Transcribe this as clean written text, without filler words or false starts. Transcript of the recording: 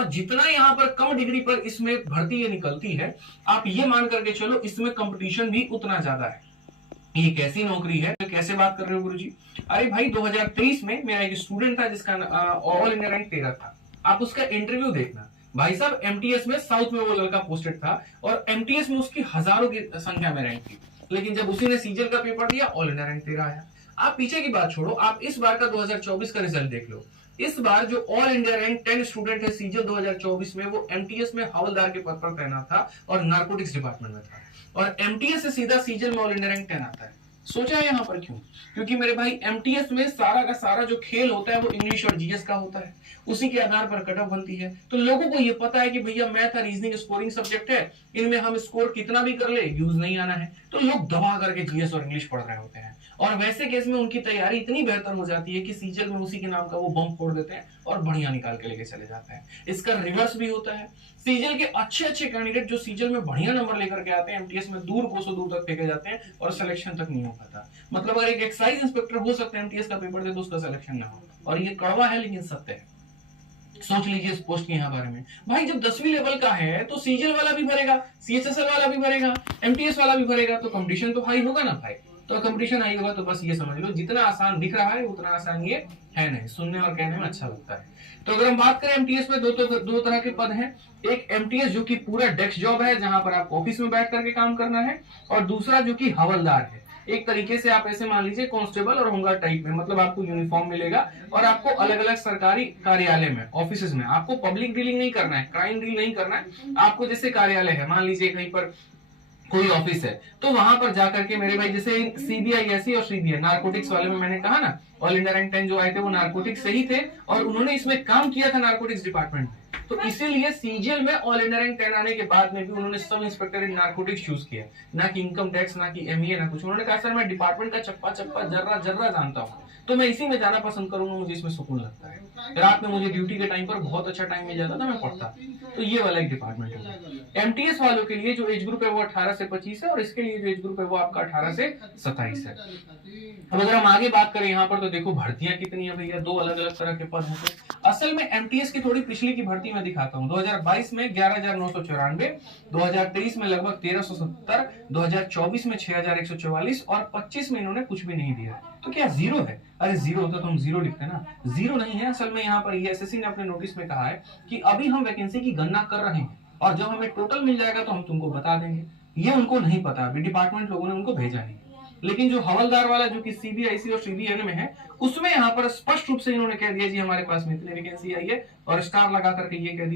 और जितना यहाँ पर कम डिग्री पर इसमें भर्ती ये निकलती है, आप ये मान करके चलो इसमें कंपटीशन भी उतना ज्यादा है। ये कैसी नौकरी है, तो कैसे बात कर रहे हो गुरुजी? अरे भाई 2023 में मेरा एक स्टूडेंट था जिसका ऑल इंडिया रैंक 13 था। आप उसका इंटरव्यू देखना भाई साहब, एमटीएस में साउथ में वो लड़का पोस्टेड था और एमटीएस में उसकी हजारों की संख्या में रैंक थी, लेकिन जब उसी ने सीजीएल का पेपर दिया ऑल इंडिया रैंक 13 आया। आप पीछे की बात छोड़ो, आप इस बार का 2024 का रिजल्ट देख लो। इस बार जो ऑल इंडिया रैंक 10 स्टूडेंट है सीजीएल 2024 में, वो एमटीएस में हवलदार के पद पर तैनात था और नारकोटिक्स डिपार्टमेंट में था, और एमटीएस से सीधा सीजीएल में ऑल इंडिया रैंक 10 आता है। सोचा है यहाँ पर क्यों? क्योंकि मेरे भाई एमटीएस में सारा का सारा जो खेल होता है वो इंग्लिश और जीएस का होता है, उसी के आधार पर कट ऑफ बनती है। तो लोगों को ये पता है कि भैया मैथ और रीजनिंग स्कोरिंग सब्जेक्ट है, इनमें हम स्कोर कितना भी कर ले यूज नहीं आना है, तो लोग दबा करके जीएस और इंग्लिश पढ़ रहे होते हैं। और वैसे केस में उनकी तैयारी इतनी बेहतर हो जाती है कि सीजीएल में उसी के नाम का वो बम फोड़ देते हैं और बढ़िया निकाल के लेके चले जाते हैं। इसका रिवर्स भी होता है, सीजीएल के अच्छे अच्छे कैंडिडेट जो सीजीएल में बढ़िया नंबर लेकर के आते हैं, एमटीएस में दूर कोसों दूर तक फेंके जाते हैं और सिलेक्शन तक नहीं हो पाता। मतलब अगर एक एक्साइज इंस्पेक्टर हो सकता है एमटीएस का पेपर दे तो उसका सिलेक्शन ना हो, और ये कड़वा है लेकिन सत्य है। सोच लीजिए इस पोस्ट के यहाँ बारे में। भाई जब 10वीं लेवल का है तो सीजीएल वाला भी भरेगा, सीएचएसएल वाला भी भरेगा, एमटीएस वाला भी भरेगा, तो कंपटीशन तो हाई होगा ना भाई। तो कंपटीशन हाई होगा तो बस ये समझ लो जितना आसान दिख रहा है उतना आसान ये है नहीं, सुनने और कहने में अच्छा लगता है। तो अगर हम बात करें एमटीएस में दो तरह के पद हैं, एक एमटीएस जो कि पूरा डेस्क जॉब है जहां पर आपको ऑफिस में बैठ करके काम करना है, और दूसरा जो कि हवलदार है। एक तरीके से आप ऐसे मान लीजिए कांस्टेबल और होमगार्ड टाइप में, मतलब आपको यूनिफॉर्म मिलेगा और आपको अलग अलग सरकारी कार्यालय में, ऑफिस में आपको पब्लिक डीलिंग नहीं करना है, क्राइम डील नहीं करना है। आपको जैसे कार्यालय है, मान लीजिए कहीं पर कोई ऑफिस है, तो वहां पर जाकर के मेरे भाई जैसे सीबीआईएससी और सीबीआई नारकोटिक्स वाले में मैंने कहा ना, ऑल इंडिया रैंक 10 जो आए थे वो नारकोटिक्स से ही थे और उन्होंने इसमें काम किया था नारकोटिक्स डिपार्टमेंट में। तो इसीलिए सीजीएल में ऑल इंडिया रैंक 10 आने के बाद में भी उन्होंने सब इंस्पेक्टर इन नारकोटिक्स चूज किया, ना कि इनकम टैक्स, ना कि एमईए, ना कुछ। उन्होंने कहा सर मैं डिपार्टमेंट का चप्पा चप्पा जर्रा जर्रा जानता हूँ, तो मैं इसी में जाना पसंद करूंगा, मुझे इसमें सुकून लगता है। रात में मुझे ड्यूटी के टाइम पर बहुत अच्छा टाइम मिल जाता था, मैं पढ़ता। तो ये वाला एक डिपार्टमेंट है। एमटीएस वालों के लिए जो एज ग्रुप है वो 18 से 25 है, और इसके लिए जो एज ग्रुप है वो आपका 18 से 27 है। अब अगर हम आगे बात करें यहाँ पर, तो देखो भर्तियां कितनी है भैया, दो अलग अलग तरह के पद होते हैं। असल में एमटीएस की थोड़ी पिछली की भर्ती मैं दिखाता हूँ। 2022 में 11,994, 2023 में लगभग 1,370, 2024 में 6,144 और 25 में इन्होंने कुछ भी नहीं दिया। तो क्या जीरो है? अरे जीरो होता तो हम जीरो लिखते ना, जीरो नहीं है। असल में यहाँ पर एसएससी ने अपने नोटिस में कहा है कि अभी हम वैकेंसी की गणना कर रहे हैं और जब हमें टोटल मिल जाएगा तो हम तुमको बता देंगे। ये उनको नहीं पता, अभी डिपार्टमेंट लोगों ने उनको भेजा नहीं। लेकिन जो हवलदार वाला जो कि सीबीआईसी और सीबीएन में है, उसमें यहाँ पर स्पष्ट रूप से इन्होंने कह दिया जी हमारे पास में इतनी वैकेंसी आई है, और स्टार लगा करके ये कह दिया